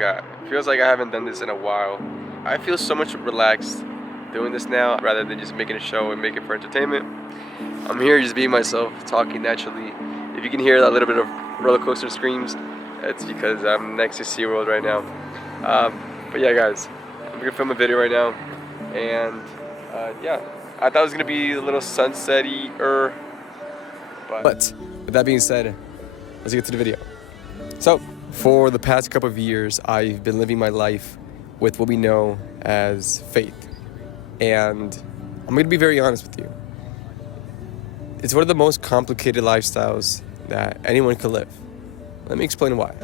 god, it feels like I haven't done this in a while. I feel so much relaxed doing this now rather than just making a show and making it for entertainment. I'm here just being myself, talking naturally. If you can hear that little bit of roller coaster screams, it's because I'm next to SeaWorld right now. But yeah, guys, I'm gonna film a video right now, and yeah, I thought it was gonna be a little sunset-y, but with that being said, let's get to the video. So, for the past couple of years, I've been living my life with what we know as faith. And I'm going to be very honest with you. It's one of the most complicated lifestyles that anyone could live. Let me explain why.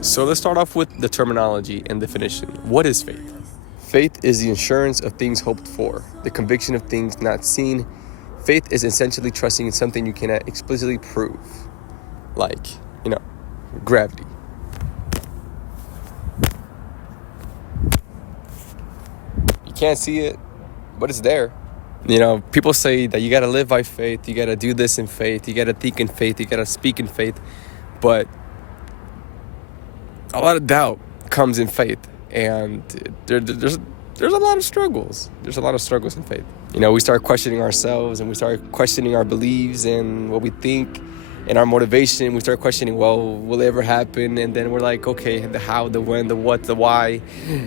So let's start off with the terminology and definition. What is faith? Faith is the assurance of things hoped for, the conviction of things not seen. Faith is essentially trusting in something you cannot explicitly prove, like, gravity. You can't see it, but it's there. People say that you gotta live by faith, you gotta do this in faith, you gotta think in faith, you gotta speak in faith, but a lot of doubt comes in faith. And there's a lot of struggles. There's a lot of struggles in faith. We start questioning ourselves, and we start questioning our beliefs and what we think and our motivation. We start questioning, well, will it ever happen? And then we're like, okay, the how, the when, the what, the why.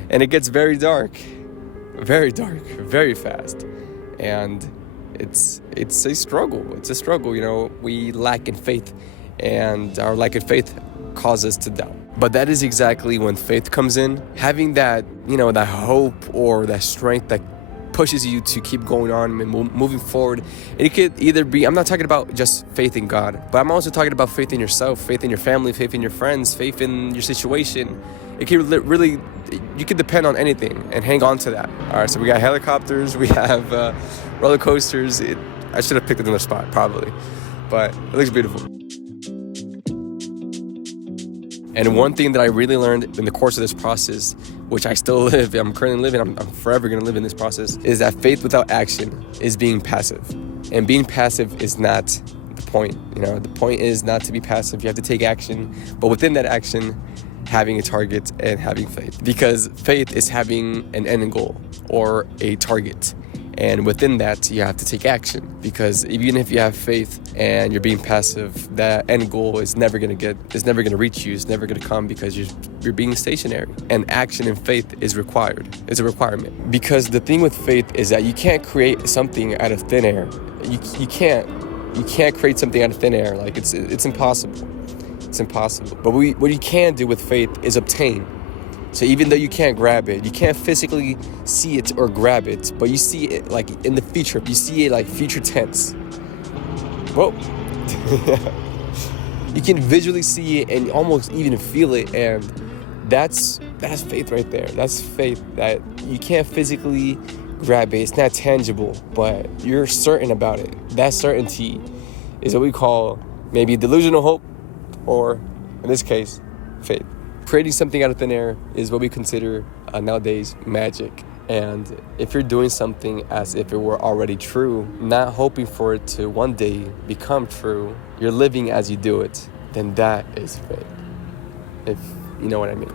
And it gets very dark, very fast. And it's a struggle. It's a struggle. We lack in faith, and our lack in faith causes us to doubt. But that is exactly when faith comes in. Having that, that hope or that strength that pushes you to keep going on and moving forward. And it could either be, I'm not talking about just faith in God, but I'm also talking about faith in yourself, faith in your family, faith in your friends, faith in your situation. It can really, you can depend on anything and hang on to that. All right, so we got helicopters, we have roller coasters. I should have picked another spot, probably, but it looks beautiful. And one thing that I really learned in the course of this process, which I still live, I'm currently living, I'm forever going to live in this process, is that faith without action is being passive. And being passive is not the point. The point is not to be passive. You have to take action. But within that action, having a target and having faith. Because faith is having an end goal or a target. And within that, you have to take action, because even if you have faith and you're being passive, that end goal is never going to reach you. It's never going to come, because you're being stationary. And action and faith is required. It's a requirement. Because the thing with faith is that you can't create something out of thin air. You can't create something out of thin air. Like it's impossible. It's impossible. But what you can do with faith is obtain. So even though you can't grab it, you can't physically see it or grab it, but you see it like in the future. You see it like future tense. Whoa. You can visually see it and almost even feel it, and that's faith right there. That's faith that you can't physically grab it. It's not tangible, but you're certain about it. That certainty is what we call maybe delusional hope, or in this case, faith. Creating something out of thin air is what we consider nowadays magic. And if you're doing something as if it were already true, not hoping for it to one day become true, you're living as you do it, then that is faith. If you know what I mean.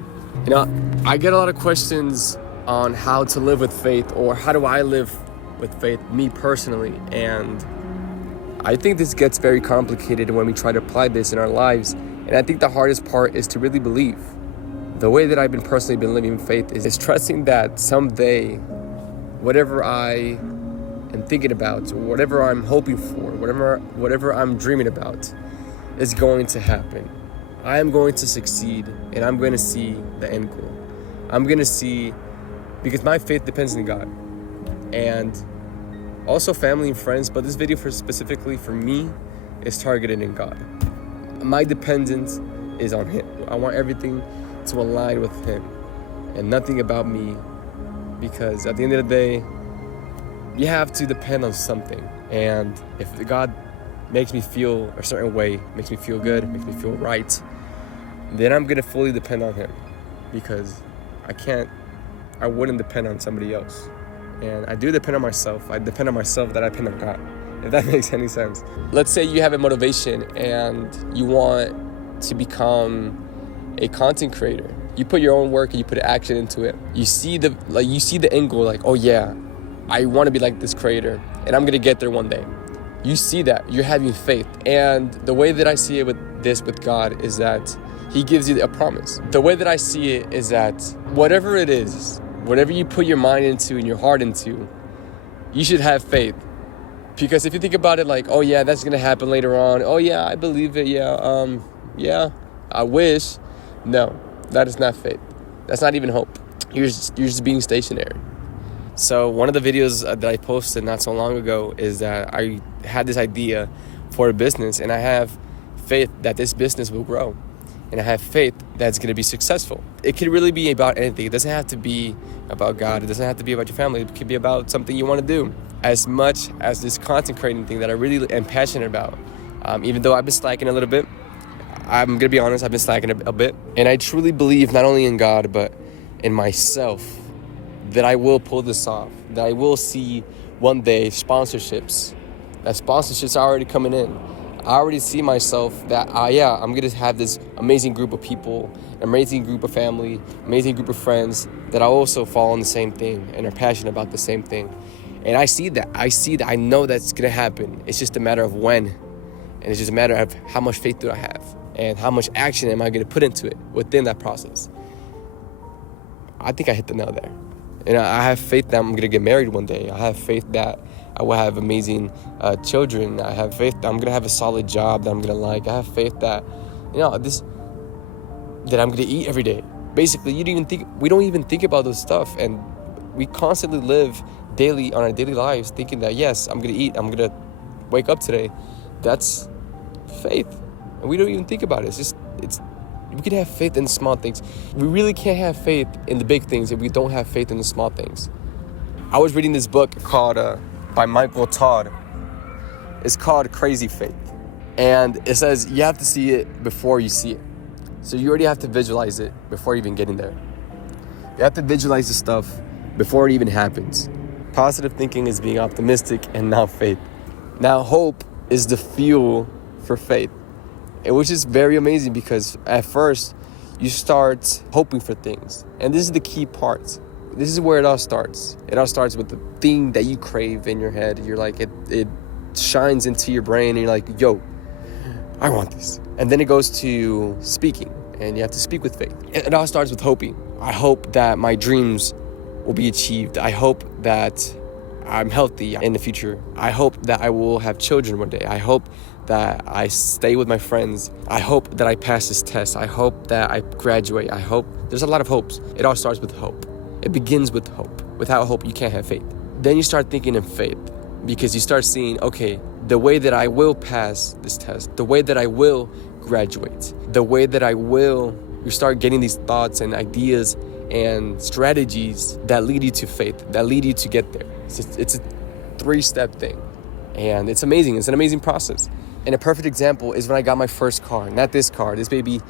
I get a lot of questions on how to live with faith, or how do I live with faith, me personally. And I think this gets very complicated when we try to apply this in our lives. And I think the hardest part is to really believe. The way that I've personally been living faith is trusting that someday, whatever I am thinking about, or whatever I'm hoping for, whatever I'm dreaming about, is going to happen. I am going to succeed, and I'm going to see the end goal. I'm going to see, because my faith depends on God, and also family and friends, but this video specifically for me is targeted in God. My dependence is on Him. I want everything to align with Him and nothing about me, because at the end of the day, you have to depend on something. And if God makes me feel a certain way, makes me feel good, makes me feel right, then I'm gonna fully depend on Him, because I wouldn't depend on somebody else. And I do depend on myself. I depend on myself that I depend on God, if that makes any sense. Let's say you have a motivation and you want to become a content creator. You put your own work and you put action into it. You see the end goal, like, oh yeah, I want to be like this creator and I'm gonna get there one day. You see that, you're having faith. And the way that I see it with God is that He gives you a promise. The way that I see it is that whatever it is, whatever you put your mind into and your heart into, you should have faith. Because if you think about it like, oh yeah, that's gonna happen later on. Oh yeah, I believe it. Yeah, I wish. No, that is not faith. That's not even hope. You're just being stationary. So one of the videos that I posted not so long ago is that I had this idea for a business, and I have faith that this business will grow. And I have faith that it's going to be successful. It could really be about anything. It doesn't have to be about God. It doesn't have to be about your family. It could be about something you want to do. As much as this content creating thing that I really am passionate about, even though I've been slacking a little bit, I'm going to be honest, I've been slacking a bit. And I truly believe not only in God, but in myself, that I will pull this off, that I will see one day sponsorships. That sponsorships are already coming in. I already see myself that, I'm going to have this amazing group of people, amazing group of family, amazing group of friends that also follow on the same thing and are passionate about the same thing. And I see that. I know that's going to happen. It's just a matter of when. And it's just a matter of how much faith do I have and how much action am I going to put into it within that process. I think I hit the nail there. And I have faith that I'm going to get married one day. I have faith that I will have amazing children. I have faith that I'm going to have a solid job that I'm going to like. I have faith that, that I'm going to eat every day. Basically, we don't even think about those stuff. And we constantly live daily on our daily lives thinking that, yes, I'm going to eat. I'm going to wake up today. That's faith. And we don't even think about it. We can have faith in the small things. We really can't have faith in the big things if we don't have faith in the small things. I was reading this book called by Michael Todd. It's called Crazy Faith. And it says you have to see it before you see it. So you already have to visualize it before even getting there. You have to visualize the stuff before it even happens. Positive thinking is being optimistic and not faith. Now, hope is the fuel for faith. And which is very amazing because at first you start hoping for things. And this is the key part. This is where it all starts. It all starts with the thing that you crave in your head. You're like, it shines into your brain and you're like, yo, I want this. And then it goes to speaking and you have to speak with faith. It all starts with hoping. I hope that my dreams will be achieved. I hope that I'm healthy in the future. I hope that I will have children one day. I hope that I stay with my friends. I hope that I pass this test. I hope that I graduate. I hope. There's a lot of hopes. It all starts with hope. It begins with hope. Without hope, you can't have faith. Then you start thinking in faith because you start seeing, okay, the way that I will pass this test, the way that I will graduate, the way that you start getting these thoughts and ideas and strategies that lead you to faith, that lead you to get there. It's a 3-step thing. And it's amazing. It's an amazing process. And a perfect example is when I got my first car. Not this car. This baby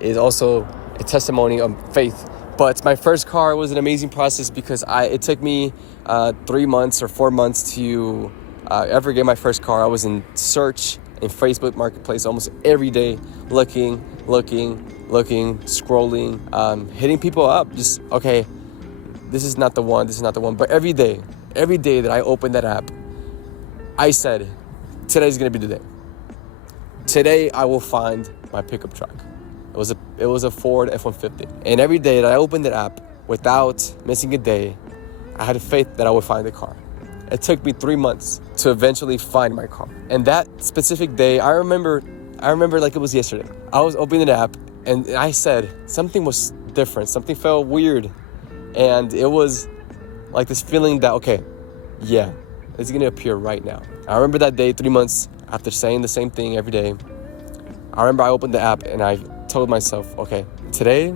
is also a testimony of faith. But my first car was an amazing process because it took me 3 months or 4 months to ever get my first car. I was in search in Facebook Marketplace almost every day, looking, scrolling, hitting people up. Just, okay, this is not the one. But every day that I opened that app, I said, today's going to be the day. Today I will find my pickup truck. It was a Ford F-150. And every day that I opened that app, without missing a day, I had faith that I would find the car. It took me 3 months to eventually find my car. And that specific day, I remember like it was yesterday. I was opening the app and I said something was different. Something felt weird. And it was like this feeling that, okay, yeah, it's going to appear right now. I remember that day, 3 months after saying the same thing every day. I remember I opened the app and I told myself, okay, today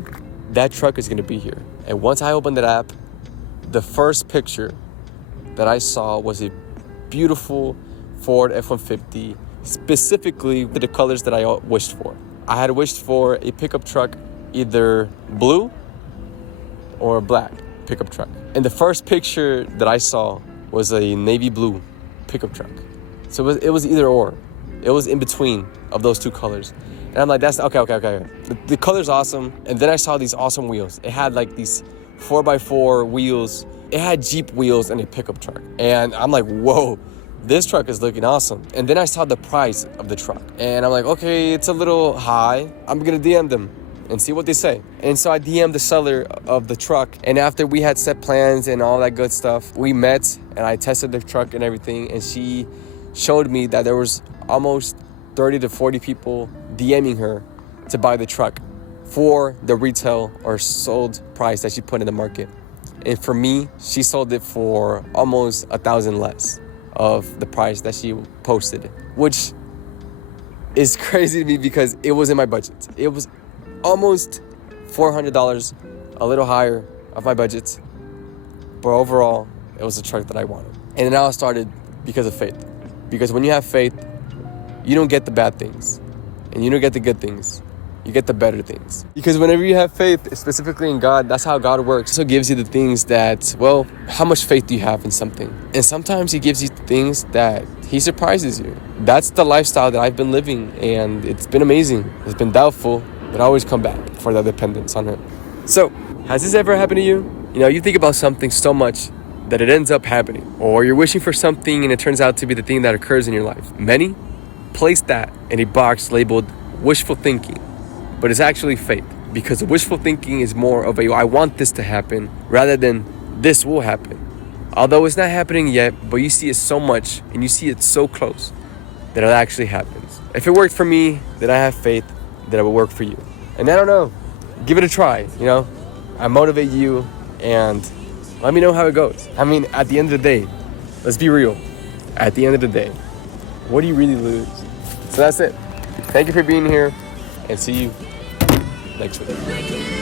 that truck is going to be here. And once I opened that app, the first picture that I saw was a beautiful Ford F-150, specifically with the colors that I wished for. I had wished for a pickup truck, either blue or black. pickup truck. And the first picture that I saw was a navy blue pickup truck. So it was either or. It was in between of those two colors. And I'm like, that's okay. The color's awesome. And then I saw these awesome wheels. It had like these 4x4 wheels. It had Jeep wheels and a pickup truck. And I'm like, whoa, this truck is looking awesome. And then I saw the price of the truck. And I'm like, okay, it's a little high. I'm gonna DM them and see what they say. And so I DM'd the seller of the truck. And after we had set plans and all that good stuff, we met and I tested the truck and everything. And she showed me that there was almost 30 to 40 people DMing her to buy the truck for the retail or sold price that she put in the market. And for me, she sold it for almost 1,000 less of the price that she posted, which is crazy to me because it was in my budget. It was almost $400, a little higher of my budget. But overall, it was a truck that I wanted. And it all started because of faith. Because when you have faith, you don't get the bad things and you don't get the good things. You get the better things. Because whenever you have faith, specifically in God, that's how God works. So gives you the things that, well, how much faith do you have in something? And sometimes he gives you things that he surprises you. That's the lifestyle that I've been living, and it's been amazing. It's been doubtful, but I always come back for the dependence on him. So, has this ever happened to you? You know, you think about something so much that it ends up happening. Or you're wishing for something and it turns out to be the thing that occurs in your life. Many place that in a box labeled wishful thinking. But it's actually faith, because the wishful thinking is more of a I want this to happen rather than this will happen. Although it's not happening yet, but you see it so much and you see it so close that it actually happens. If it worked for me, then I have faith that it will work for you. And I don't know, give it a try, you know? I motivate you and let me know how it goes. I mean, at the end of the day, let's be real. At the end of the day, what do you really lose? So that's it. Thank you for being here and see you next week.